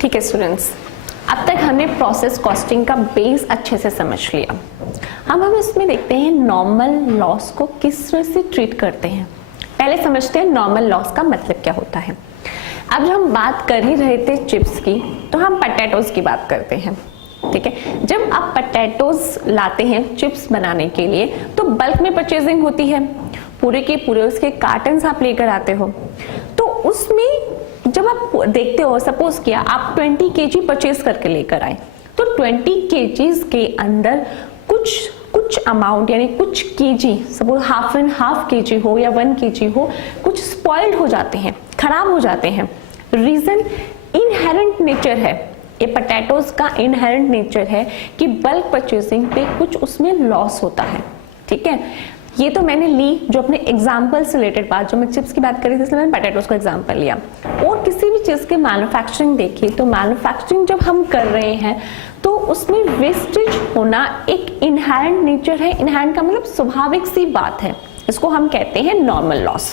ठीक है स्टूडेंट्स, अब तक हमने प्रोसेस कॉस्टिंग का बेस अच्छे से समझ लिया। अब हम इसमें देखते हैं नॉर्मल लॉस को किस तरह से ट्रीट करते हैं। पहले समझते हैं नॉर्मल लॉस का मतलब क्या होता है। अब जब हम बात कर ही रहे थे चिप्स की, तो हम पोटैटोज की बात करते हैं। ठीक है, जब आप पोटैटोज लाते हैं चिप्स बनाने के लिए तो बल्क में परचेजिंग होती है, पूरे के पूरे उसके कार्टन्स आप लेकर आते हो। तो उसमें जब आप देखते हो, सपोज किया आप 20 केजी परचेज करके लेकर आए, तो 20 केजीज के अंदर कुछ अमाउंट यानी कुछ KG, suppose half and half KG हो या 1 केजी हो, कुछ स्पॉइल्ड हो जाते हैं, खराब हो जाते हैं। रीजन इनहेरेंट नेचर है, ये पोटैटोज का इनहेरेंट नेचर है कि बल्क परचेसिंग पे कुछ उसमें लॉस होता है। ठीक है, ये तो मैंने ली जो अपने एग्जाम्पल से रिलेटेड बात, जो मैं चिप्स की बात करी थी इसलिए मैंने पोटैटोज को एग्जाम्पल लिया। और किसी भी चीज के मैन्युफैक्चरिंग देखी तो मैन्युफैक्चरिंग जब हम कर रहे हैं तो उसमें वेस्टेज होना एक इनहेरेंट नेचर है। इनहेरेंट का मतलब स्वाभाविक सी बात है, इसको हम कहते हैं नॉर्मल लॉस।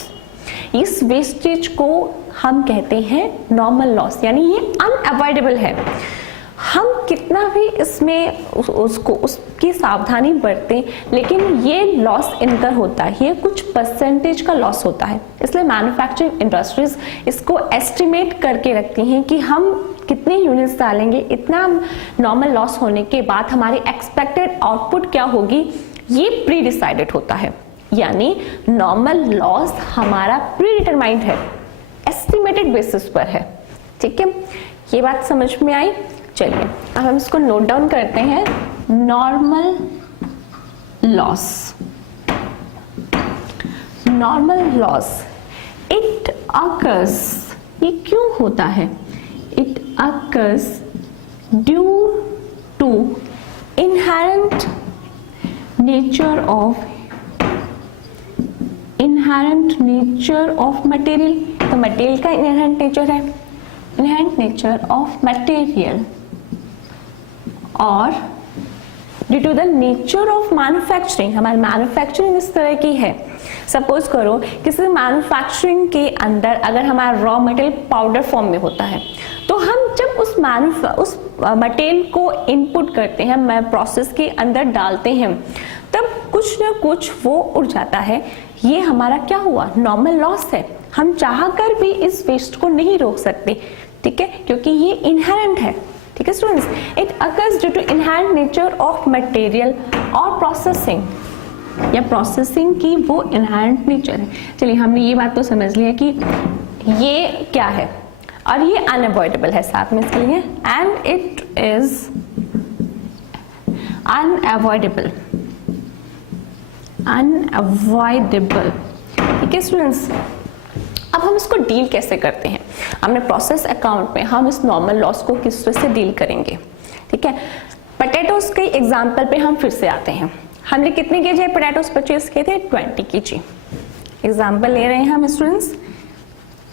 इस वेस्टेज को हम कहते हैं नॉर्मल लॉस, यानी ये अनअवॉइडेबल है। हम कितना भी इसमें उसकी सावधानी बरतें, लेकिन ये लॉस इनकर होता है, ये कुछ परसेंटेज का लॉस होता है। इसलिए मैन्युफैक्चरिंग इंडस्ट्रीज इसको एस्टिमेट करके रखती हैं कि हम कितने यूनिट्स डालेंगे, इतना नॉर्मल लॉस होने के बाद हमारी एक्सपेक्टेड आउटपुट क्या होगी, ये प्री डिसाइडेड होता है। यानी नॉर्मल लॉस हमारा प्री डिटरमाइंड है, एस्टिमेटेड बेसिस पर है। ठीक है, ये बात समझ में आई। चलिए अब हम इसको नोट डाउन करते हैं। Normal loss, normal loss it occurs, ये क्यों होता है? It occurs due to inherent nature of material. तो मटेरियल का इनहेरेंट नेचर है, इनहेरेंट नेचर ऑफ मटेरियल, और due to the nature of manufacturing. हमारी मैन्युफैक्चरिंग इस तरह की है, सपोज करो किसी मैन्युफैक्चरिंग के अंदर अगर हमारा रॉ मटेरियल पाउडर फॉर्म में होता है, तो हम जब उस मटेरियल को इनपुट करते हैं, प्रोसेस के अंदर डालते हैं, तब कुछ ना कुछ वो उड़ जाता है। ये हमारा क्या हुआ? नॉर्मल लॉस है। हम चाह कर भी इस वेस्ट को नहीं रोक सकते, ठीक है, क्योंकि ये इनहेरेंट है। ठीक है students, it occurs due to inherent nature of material और प्रोसेसिंग, या प्रोसेसिंग की वो इनहेरेंट नेचर है। चलिए हमने ये बात तो समझ लिया कि ये क्या है, और ये अनअवॉइडेबल है साथ में इसके लिए, एंड इट इज अनअवॉइडेबल। ठीक है स्टूडेंट्स, अब हम इसको डील कैसे करते हैं? हमने प्रोसेस अकाउंट में हम इस नॉर्मल लॉस को किस तरह से डील करेंगे? ठीक है, पोटैटोज के एग्जांपल पे हम फिर से आते हैं। हमने कितने केजी पोटैटोज परचेज किए थे? 20 केजी। एग्जांपल ले रहे हैं हम स्टूडेंट्स।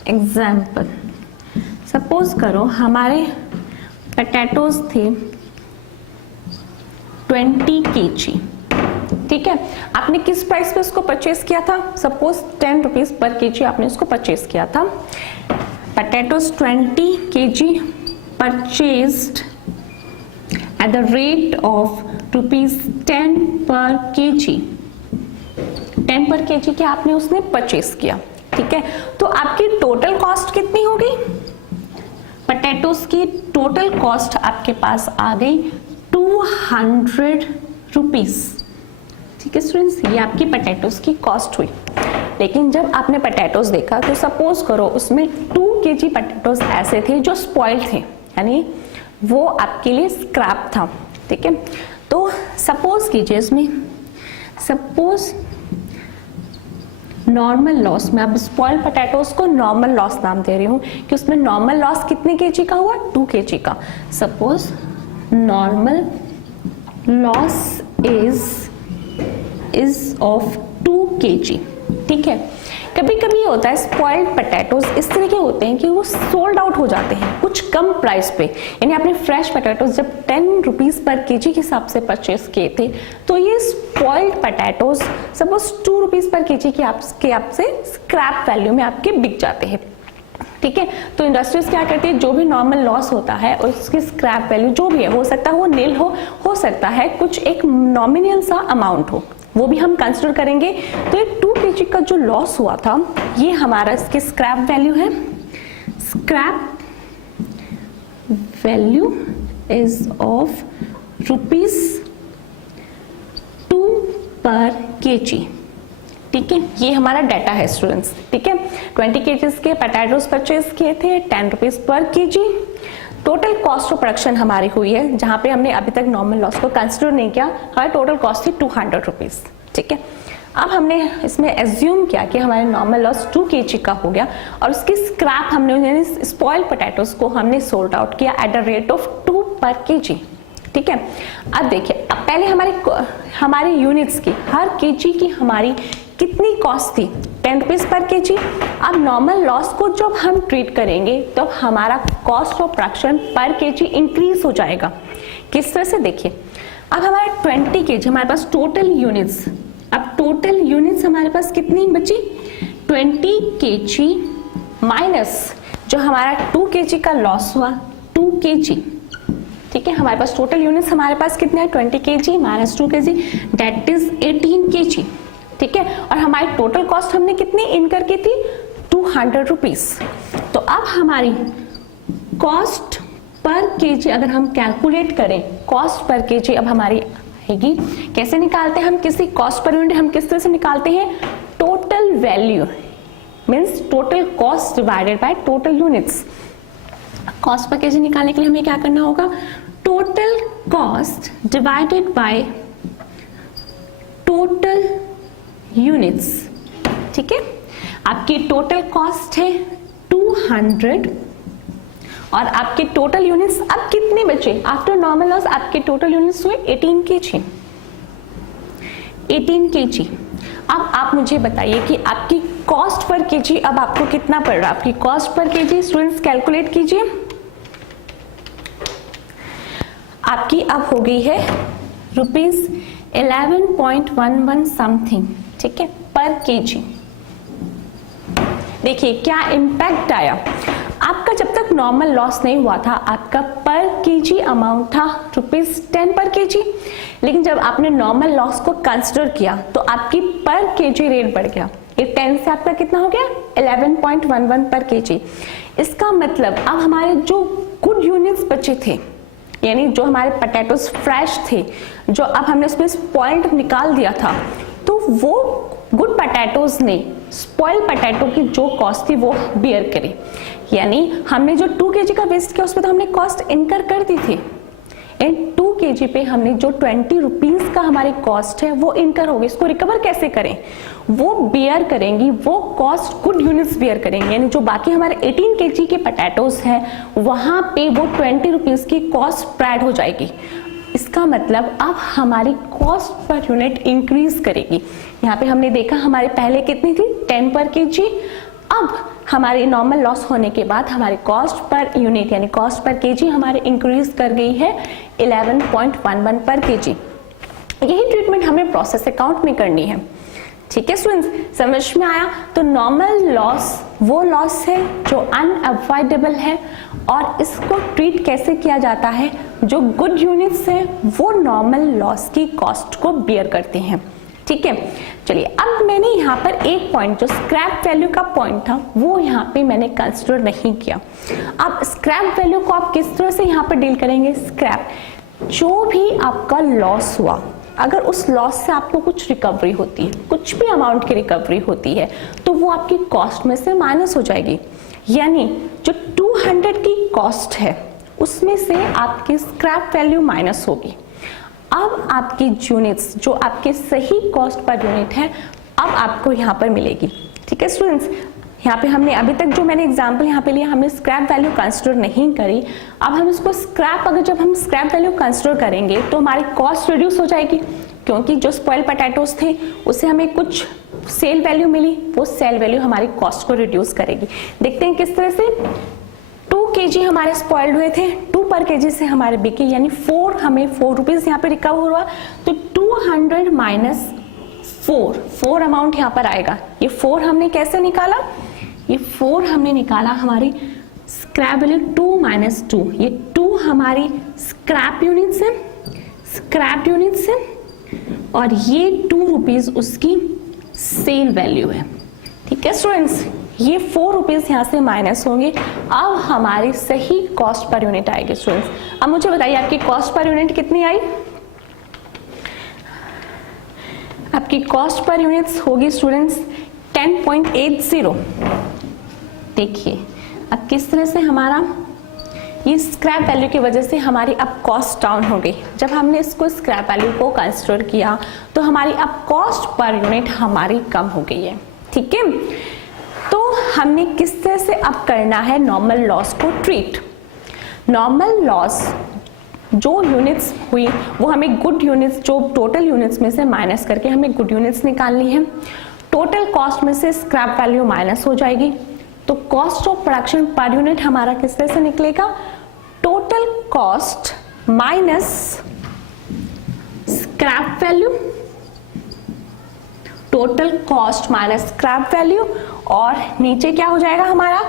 एग्जांपल, सपोज करो हमारे पोटैटोज थे 20 केजी। ठीक है, आपने किस प्राइस पे उसको परचेज किया था? सपोज 10 रुपीज पर केजी आपने उसको परचेज किया था। Potatoes 20 KG purchased at the rate of ₹10 पर केजी। 10 पर केजी के आपने उसने परचेज किया। ठीक है, तो आपकी टोटल कॉस्ट कितनी हो गई? पोटैटोज की टोटल कॉस्ट आपके पास आ गई 200 रुपीज। ठीक है स्टूडेंट्स, ये आपकी पोटैटोज की कॉस्ट हुई। लेकिन जब आपने पोटैटोज देखा तो सपोज करो उसमें 2 केजी पोटैटोज ऐसे थे जो स्पॉइल्ड थे, यानी वो आपके लिए स्क्रैप था। ठीक है, तो सपोज कीजिए इसमें, सपोज नॉर्मल लॉस में, अब स्पॉइल्ड पोटैटोज को नॉर्मल लॉस नाम दे रही हूँ कि उसमें नॉर्मल लॉस कितने केजी का हुआ? 2 केजी का। Suppose normal loss is of 2 KG. ठीक है, कभी कभी ये होता है स्पॉइल्ड पोटैटोज इस तरह के होते हैं कि वो सोल्ड आउट हो जाते हैं कुछ कम प्राइस पे। यानी आपने फ्रेश पोटैटोज जब 10 रुपीज पर केजी के हिसाब से परचेस किए थे, तो ये spoiled potatoes suppose 2 rupees per KG के आपसे स्क्रैप वैल्यू में आपके बिक जाते हैं। ठीक है। तो इंडस्ट्रीज क्या करती है, जो भी नॉर्मल लॉस होता है और उसकी स्क्रैप वैल्यू जो भी है, हो सकता है वो नील हो सकता है कुछ एक नॉमिनल सा अमाउंट हो, वो भी हम कंसिडर करेंगे। तो ये 2 kg का जो लॉस हुआ था, ये हमारा इसकी स्क्रैप वैल्यू है। स्क्रैप वैल्यू इज ऑफ ₹2 पर kg। ठीक है, ये हमारा डाटा है स्टूडेंट्स। ठीक है, 20 kg के पोटैटोज परचेज किए थे, 10 rupees per kg। Total cost of production हमारी हुई है, जहां पे हमने अभी तक नॉर्मल लॉस को कंसिडर नहीं किया, हमारी टोटल कॉस्ट थी 200 रुपीज। ठीक है, अब हमने इसमें एज्यूम किया कि हमारे नॉर्मल लॉस 2 kg का हो गया और उसकी स्क्रैप हमने यानी स्पॉइल्ड पोटैटोज को हमने सोल्ड आउट किया एट द रेट ऑफ 2 पर kg। ठीक है, अब देखिए, अब पहले हमारी यूनिट्स की, हर kg की हमारी कितनी कॉस्ट थी, 10 रुपीज पर kg। अब नॉर्मल लॉस को जब हम ट्रीट करेंगे तो हमारा कॉस्ट ऑफ प्रोडक्शन पर kg इंक्रीज हो जाएगा। किस तरह से, देखिए, अब हमारा 20 kg हमारे पास टोटल यूनिट्स, अब टोटल यूनिट्स हमारे पास कितनी बची, 20 kg माइनस जो हमारा 2 kg का लॉस हुआ, 2 kg। ठीक है, हमारे पास टोटल यूनिट्स हमारे पास कितने हैं, 20 kg minus 2 kg, that is 18 kg। ठीक है, और हमारी टोटल कॉस्ट हमने कितनी इनकर की थी, 200 रुपीज। तो अब हमारी कॉस्ट पर kg अगर हम कैलकुलेट करें, कॉस्ट पर kg अब हमारी आएगी, कैसे निकालते हैं हम, किसी कॉस्ट पर यूनिट हम किस तरह से निकालते हैं, total value means total cost divided by total units. Cost per kg निकालने के लिए हमें क्या करना होगा, total cost divided by total units. ठीक है, आपकी टोटल कॉस्ट है 200 और आपके टोटल यूनिट्स अब कितने बचे, आफ्टर नॉर्मल लॉस आपके टोटल यूनिट्स हुए 18 kg। 18 kg। अब आप मुझे बताइए कि आपकी कॉस्ट पर kg अब आपको कितना पड़ रहा है, आपकी cost per kg students calculate कीजिए, आपकी अब हो गई है ₹11.11 समथिंग। ठीक है, पर kg। देखिए क्या इम्पैक्ट आया, आपका जब तक नॉर्मल लॉस नहीं हुआ था आपका पर kg अमाउंट था ₹10 पर kg, लेकिन जब आपने नॉर्मल लॉस को कंसिडर किया तो आपकी पर kg रेट बढ़ गया, ये 10 से आपका कितना हो गया 11.11 पर kg। इसका मतलब अब हमारे जो गुड यूनिट्स बचे थे, यानी जो हमारे पोटैटोज फ्रेश थे, जो अब हमने उसमें स्पॉइल्ड निकाल दिया था, तो वो गुड पोटैटोज ने स्पॉइल्ड पोटैटो की जो कॉस्ट थी वो बियर करी, यानी हमने जो 2 kg का वेस्ट किया उस पर तो हमने कॉस्ट इनकर कर दी थी, एंड 2 kg पे हमने जो 20 रुपीज का हमारी कॉस्ट है वो इनकर होगी। इसको रिकवर कैसे करें, वो बियर करेंगी, वो कॉस्ट गुड यूनिट्स बियर करेंगे, यानी जो बाकी हमारे 18 kg के पोटैटोज हैं वहां पे वो 20 रुपीज की कॉस्ट स्प्रेड हो जाएगी। इसका मतलब अब हमारी कॉस्ट पर यूनिट इंक्रीज करेगी। यहाँ पे हमने देखा हमारे पहले कितनी थी 10 पर kg, अब हमारी नॉर्मल लॉस होने के बाद हमारी कॉस्ट पर यूनिट यानी कॉस्ट पर kg हमारे इंक्रीज कर गई है 11.11 पर kg। यही ट्रीटमेंट हमें प्रोसेस अकाउंट में करनी है। ठीक है स्टूडेंट्स, समझ में आया। तो नॉर्मल लॉस वो लॉस है जो अनअवॉइडेबल है और इसको ट्रीट कैसे किया जाता है, जो गुड यूनिट्स है वो नॉर्मल लॉस की कॉस्ट को बियर करते हैं। ठीक है, चलिए अब मैंने यहाँ पर एक पॉइंट जो स्क्रैप वैल्यू का पॉइंट था वो यहाँ पे मैंने कंसिडर नहीं किया। अब स्क्रैप वैल्यू को आप किस तरह से यहाँ पर डील करेंगे, स्क्रैप जो भी आपका लॉस हुआ, अगर उस लॉस से आपको कुछ रिकवरी होती है, कुछ भी अमाउंट की रिकवरी होती है, तो वो आपकी कॉस्ट में से माइनस हो जाएगी, यानी जो 200 की कॉस्ट है उसमें से आपकी स्क्रैप वैल्यू माइनस होगी। अब आपकी यूनिट्स जो आपके सही कॉस्ट पर यूनिट है अब आपको यहाँ पर मिलेगी। ठीक है स्टूडेंट्स, यहाँ पे हमने अभी तक जो मैंने एग्जांपल यहाँ पे लिया हमने स्क्रैप वैल्यू कंसिडर नहीं करी। अब हम इसको स्क्रैप, अगर जब हम स्क्रैप वैल्यू कंसिडर करेंगे तो हमारी कॉस्ट रिड्यूस हो जाएगी, क्योंकि जो स्पॉइल्ड पोटैटोज थे उससे हमें कुछ सेल वैल्यू मिली, वो सेल वैल्यू हमारी कॉस्ट को रिड्यूस करेगी। देखते हैं किस तरह से। 2 kg हमारे स्पॉइल्ड हुए थे, 2 पर kg से हमारे बिके, यानी 4 हमें 4 रुपीज यहाँ पे रिकवर हुआ, तो 200 माइनस 4 अमाउंट यहाँ पर आएगा। ये 4 हमने कैसे निकाला, ये 4 हमने निकाला हमारी स्क्रैप वैल्यू 2 माइनस 2, ये 2 हमारी स्क्रैप यूनिट्स है, स्क्रैप यूनिट्स है, और ये 2 रुपीज उसकी सेल वैल्यू है। ठीक है स्टूडेंट्स, ये 4 रुपीज यहाँ से माइनस होंगे। अब हमारी सही कॉस्ट पर यूनिट आएगी स्टूडेंट्स। अब मुझे बताइए आपकी कॉस्ट पर यूनिट कितनी आई? आपकी कॉस्ट पर यूनिट्स होगी स्टूडेंट्स 10.80। देखिए अब किस तरह से हमारा ये स्क्रैप वैल्यू की वजह से हमारी अब कॉस्ट डाउन हो गई। जब हमने इसको स्क्रैप वैल्यू को कंसिडर किया तो हमारी अब कॉस्ट पर यूनिट हमारी कम हो गई है। ठीक है, तो हमने किस तरह से अब करना है नॉर्मल लॉस को ट्रीट। नॉर्मल लॉस जो यूनिट्स हुई वो हमें गुड यूनिट्स, जो टोटल यूनिट्स में से माइनस करके हमें गुड यूनिट्स निकालनी है। टोटल कॉस्ट में से स्क्रैप वैल्यू माइनस हो जाएगी, तो cost of production per unit हमारा किस तरह से निकलेगा? Total cost minus scrap value, total cost minus scrap value, और नीचे क्या हो जाएगा हमारा?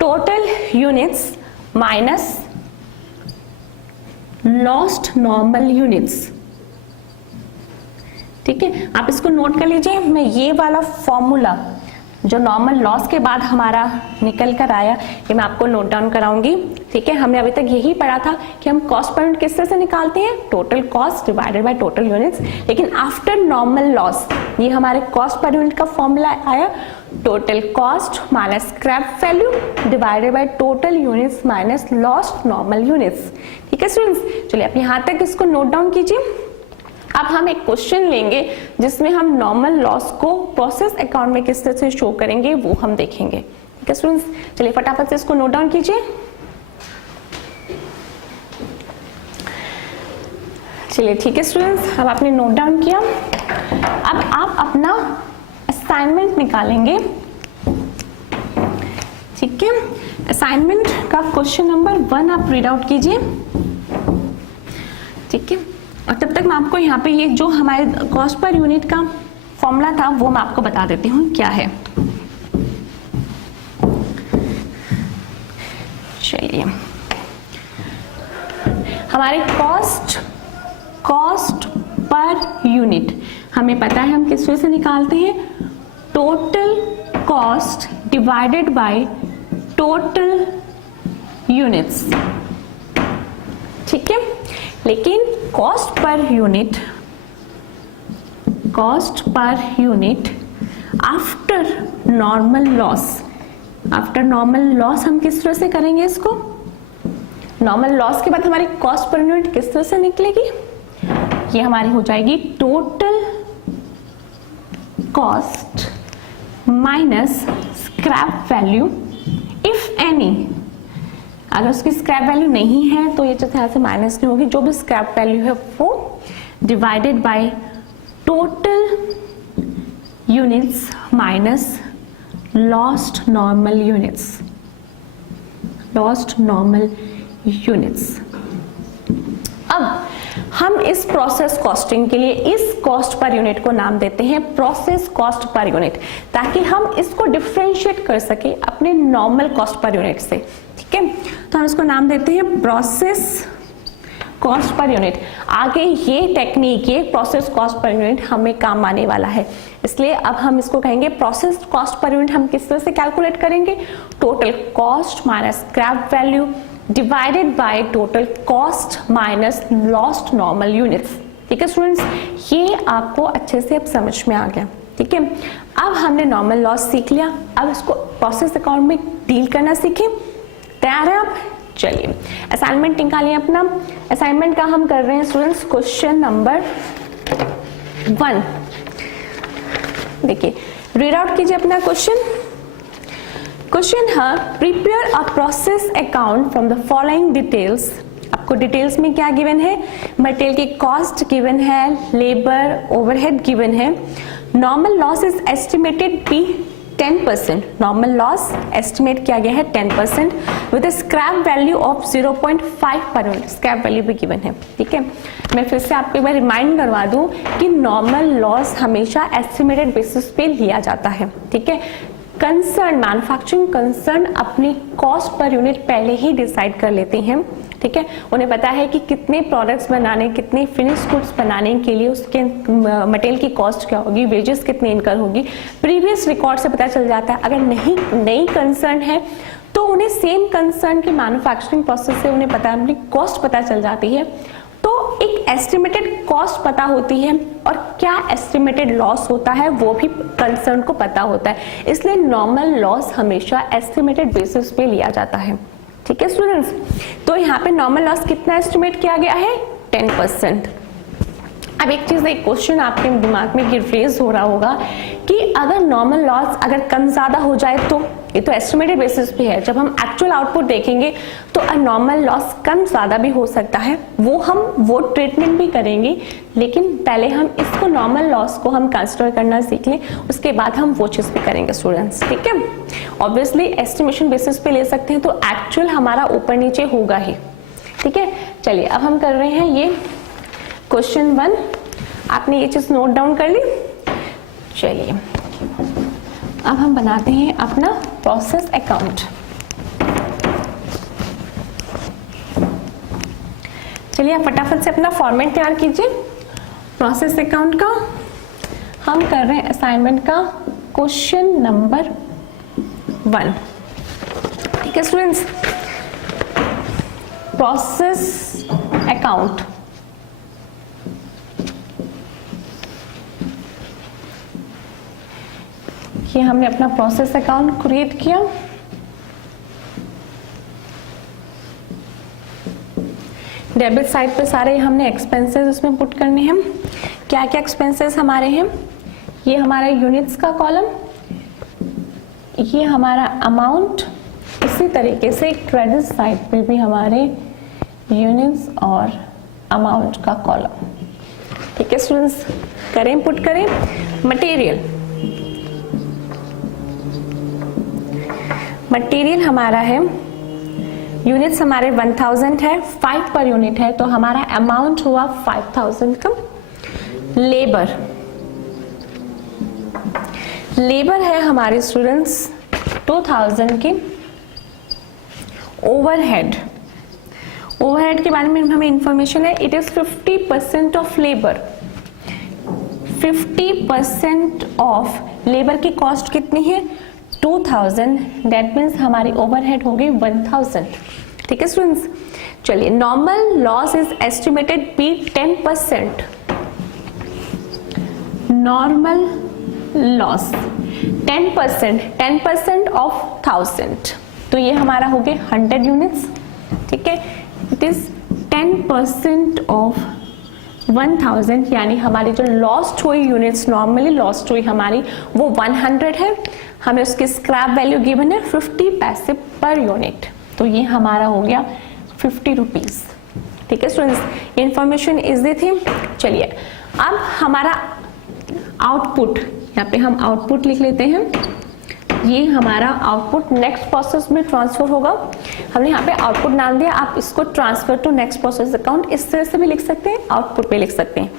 Total units minus lost normal units. ठीक है, आप इसको नोट कर लीजिए। मैं ये वाला फॉर्मूला जो नॉर्मल लॉस के बाद हमारा निकल कर आया ये मैं आपको नोट डाउन कराऊंगी। ठीक है, हमने अभी तक यही पढ़ा था कि हम कॉस्ट पर यूनिट किस तरह से निकालते हैं, total cost divided by total units. लेकिन आफ्टर नॉर्मल लॉस ये हमारे कॉस्ट पर यूनिट का फॉर्मूला आया, total cost minus scrap value divided by total units minus lost normal units. ठीक है स्टूडेंट्स, चलिए आप यहाँ तक इसको नोट डाउन कीजिए। अब हम एक क्वेश्चन लेंगे जिसमें हम नॉर्मल लॉस को प्रोसेस अकाउंट में किस तरह से शो करेंगे वो हम देखेंगे। ठीक है स्टूडेंट्स, चलिए फटाफट से इसको नोट डाउन कीजिए। चलिए ठीक है स्टूडेंट्स, अब आपने नोट डाउन किया। अब आप अपना असाइनमेंट निकालेंगे। ठीक है, असाइनमेंट का क्वेश्चन नंबर 1 आप रीड आउट कीजिए। ठीक है, और तब तक मैं आपको यहाँ पे ये जो हमारे कॉस्ट पर यूनिट का फॉर्मूला था वो मैं आपको बता देती हूँ क्या है। चलिए, हमारे कॉस्ट पर यूनिट हमें पता है हम किस तरह से निकालते हैं, total cost divided by total units. ठीक है, लेकिन cost per unit after normal loss हम किस तरह से करेंगे इसको? नॉर्मल लॉस के बाद हमारी कॉस्ट पर यूनिट किस तरह से निकलेगी? ये हमारी हो जाएगी total cost minus scrap value if any. अगर उसकी स्क्रैप वैल्यू नहीं है तो ये जो यहाँ से माइनस नहीं होगी, जो भी स्क्रैप वैल्यू है वो divided by total units minus lost normal units. अब हम इस प्रोसेस कॉस्टिंग के लिए इस कॉस्ट पर यूनिट को नाम देते हैं प्रोसेस कॉस्ट पर यूनिट, ताकि हम इसको डिफरेंशिएट कर सके अपने नॉर्मल कॉस्ट पर यूनिट से। ठीक है, तो हम इसको नाम देते हैं प्रोसेस कॉस्ट पर यूनिट। आगे ये टेक्निक, ये प्रोसेस कॉस्ट पर यूनिट हमें काम आने वाला है, इसलिए अब हम इसको कहेंगे प्रोसेस कॉस्ट पर यूनिट। हम किस तरह से कैलकुलेट करेंगे? Total cost minus scrap value divided by total cost minus lost normal units. ठीक है स्टूडेंट्स, ये आपको अच्छे से अब समझ में आ गया। ठीक है, अब हमने नॉर्मल लॉस सीख लिया, अब इसको प्रोसेस अकाउंट में डील करना सीखें। तैयार है आप? चलिए असाइनमेंट निकालिए अपना। असाइनमेंट का हम कर रहे हैं स्टूडेंट्स क्वेश्चन नंबर 1। देखिए, रीड आउट कीजिए अपना क्वेश्चन है prepare a process account from the following details. आपको डिटेल्स में क्या गिवन है? मटेरियल की कॉस्ट गिवन है, लेबर ओवरहेड गिवन है। Normal loss is estimated be 10%। Normal loss estimate किया गया है 10% with scrap value of 0.5 per unit. Scrap value भी गिवन है। ठीक है, मैं फिर से आपको एक बार रिमाइंड करवा दूं कि नॉर्मल लॉस हमेशा एस्टिमेटेड बेसिस पे लिया जाता है। ठीक है, कंसर्न मैन्युफैक्चरिंग कंसर्न अपनी कॉस्ट पर यूनिट पहले ही डिसाइड कर लेते हैं, ठीक है। उन्हें पता है कि कितने प्रोडक्ट्स बनाने, कितने फिनिश गुड्स बनाने के लिए उसके मटेरियल की कॉस्ट क्या होगी, वेजेस कितनी इनकर होगी, प्रीवियस रिकॉर्ड से पता चल जाता है। अगर नहीं नई कंसर्न है तो उन्हें सेम कंसर्न की मैन्युफैक्चरिंग प्रोसेस से उन्हें पता, अपनी कॉस्ट पता चल जाती है, तो एक एस्टिमेटेड कॉस्ट पता होती है और क्या एस्टिमेटेड लॉस होता है वो भी कंसर्न को पता होता है। इसलिए नॉर्मल लॉस हमेशा एस्टिमेटेड बेसिस पे लिया जाता है, ठीक है स्टूडेंट्स। तो यहाँ पे नॉर्मल लॉस कितना एस्टिमेट किया गया है, 10%। अब एक चीज, एक क्वेश्चन आपके दिमाग में रेज हो रहा होगा कि अगर नॉर्मल लॉस अगर कम ज्यादा हो जाए तो, ये तो एस्टिमेटेड बेसिस पे है, जब हम एक्चुअल आउटपुट देखेंगे तो नॉर्मल लॉस कम ज्यादा भी हो सकता है, वो ट्रीटमेंट भी करेंगे। लेकिन पहले हम इसको नॉर्मल लॉस को हम कंसिडर करना सीख लें, उसके बाद हम वो चीज भी करेंगे स्टूडेंट्स, ठीक है। ऑब्वियसली एस्टिमेशन बेसिस पे ले सकते हैं तो एक्चुअल हमारा ऊपर नीचे होगा ही, ठीक है। चलिए अब हम कर रहे हैं ये क्वेश्चन 1। आपने ये चीज नोट डाउन कर ली। चलिए अब हम बनाते हैं अपना प्रोसेस अकाउंट। चलिए आप फटाफट से अपना फॉर्मेट तैयार कीजिए प्रोसेस अकाउंट का। हम कर रहे हैं असाइनमेंट का क्वेश्चन नंबर 1, ठीक है स्टूडेंट्स। प्रोसेस अकाउंट, ये हमने अपना प्रोसेस अकाउंट क्रिएट किया। डेबिट साइड पे सारे हमने एक्सपेंसेस उसमें पुट करने हैं। क्या क्या एक्सपेंसेस हमारे हैं, ये हमारा यूनिट्स का कॉलम, ये हमारा अमाउंट, इसी तरीके से क्रेडिट साइड पे भी हमारे यूनिट्स और अमाउंट का कॉलम, ठीक है स्टूडेंट्स। करें, पुट करें। मटेरियल हमारा है, यूनिट्स हमारे 1000 है, 5 पर यूनिट है, तो हमारा अमाउंट हुआ 5000 का। लेबर है हमारे स्टूडेंट्स 2000 की। ओवरहेड के बारे में हमें इंफॉर्मेशन है, it is 50% of labour. 50% of labour की कॉस्ट कितनी है, 2000, दैट मीन्स हमारी ओवरहेड हो गई 1000, ठीक है स्टूडेंट्स। चलिए normal loss is estimated be 10%। Normal loss 10% of 1000, तो ये हमारा हो गए 100 यूनिट्स, ठीक है। इट इज 10% ऑफ 1000, यानी हमारी जो लॉस्ट हुई यूनिट्स, नॉर्मली लॉस्ट हुई हमारी वो 100 है। हमें उसकी स्क्रैप वैल्यू गिवन है 50 पैसे पर यूनिट, तो ये हमारा हो गया 50 रुपीज, ठीक है स्टूडेंट्स। इंफॉर्मेशन इजी थी। चलिए अब हमारा आउटपुट, यहाँ पे हम आउटपुट लिख लेते हैं। ये हमारा आउटपुट नेक्स्ट प्रोसेस में ट्रांसफर होगा। हमने यहाँ पे आउटपुट नाम दिया, आप इसको transfer to next process account इस तरह से भी लिख सकते हैं, आउटपुट पे लिख सकते हैं।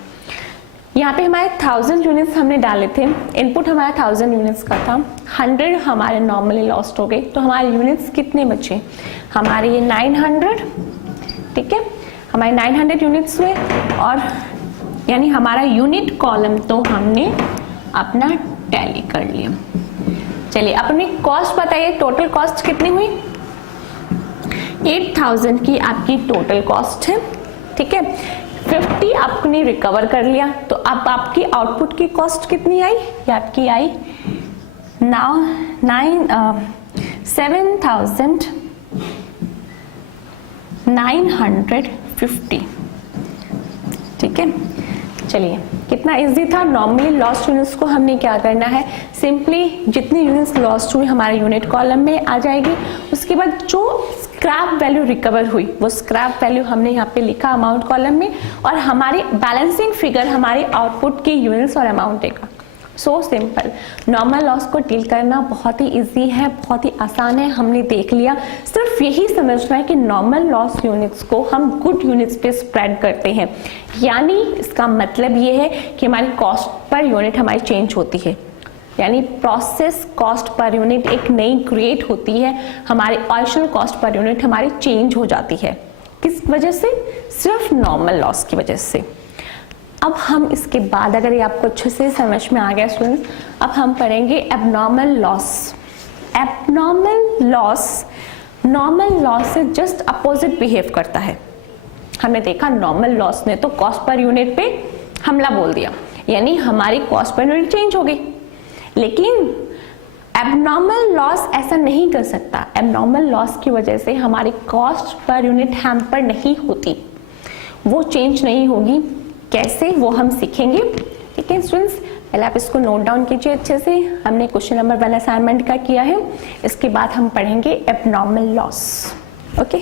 यहाँ पे हमारे 1000 यूनिट्स हमने डाले थे, इनपुट हमारा 1000 यूनिट्स का था, 100 हमारे नॉर्मली लॉस्ट हो गए, तो हमारे यूनिट्स कितने बचे, हमारे ये 900, ठीक है। हमारे 900 यूनिट्स हुए, और यानी हमारा यूनिट कॉलम तो हमने अपना टैली कर लिया। चलिए अपनी कॉस्ट बताइए, टोटल कॉस्ट कितनी हुई, 8000 की आपकी टोटल कॉस्ट है, ठीक है। 50 आपने रिकवर कर लिया, तो अब आपकी आउटपुट की कॉस्ट कितनी आई, ये आपकी आई नाउ 7950, ठीक है। चलिए कितना इजी था। नॉर्मली लॉस्ट यूनिट्स को हमने क्या करना है, सिंपली जितनी यूनिट्स लॉस्ट हुई हमारे यूनिट कॉलम में आ जाएगी, उसके बाद जो स्क्रैप वैल्यू रिकवर हुई वो स्क्रैप वैल्यू हमने यहाँ पे लिखा अमाउंट कॉलम में, और हमारी बैलेंसिंग फिगर हमारी आउटपुट की यूनिट्स और अमाउंट देगा। So simple. नॉर्मल लॉस को डील करना बहुत ही इजी है, बहुत ही आसान है, हमने देख लिया। सिर्फ यही समझना है कि नॉर्मल लॉस यूनिट्स को हम गुड यूनिट्स पे स्प्रेड करते हैं, यानी इसका मतलब ये है कि हमारी कॉस्ट पर यूनिट हमारी चेंज होती है। यानी प्रोसेस कॉस्ट पर यूनिट एक नई क्रिएट होती है, हमारी ऑपरेशनल कॉस्ट पर यूनिट हमारी चेंज हो जाती है। किस वजह से? सिर्फ नॉर्मल लॉस की वजह से। अब हम इसके बाद, अगर ये आपको अच्छे से समझ में आ गया स्टूडेंट्स, अब हम पढ़ेंगे abnormal loss. Abnormal loss normal loss से जस्ट अपोजिट बिहेव करता है। हमने देखा नॉर्मल लॉस ने तो कॉस्ट पर यूनिट पे हमला बोल दिया, यानी हमारी कॉस्ट पर यूनिट चेंज हो गई, लेकिन एबनॉर्मल लॉस ऐसा नहीं कर सकता। एबनॉर्मल लॉस की वजह से हमारी कॉस्ट पर यूनिट हैम्पर नहीं होती, वो चेंज नहीं होगी। कैसे, वो हम सीखेंगे। ठीक है स्टूडेंट्स, पहले आप इसको नोट डाउन कीजिए अच्छे से। हमने क्वेश्चन नंबर 1 असाइनमेंट का किया है, इसके बाद हम पढ़ेंगे एबनॉर्मल लॉस। ओके।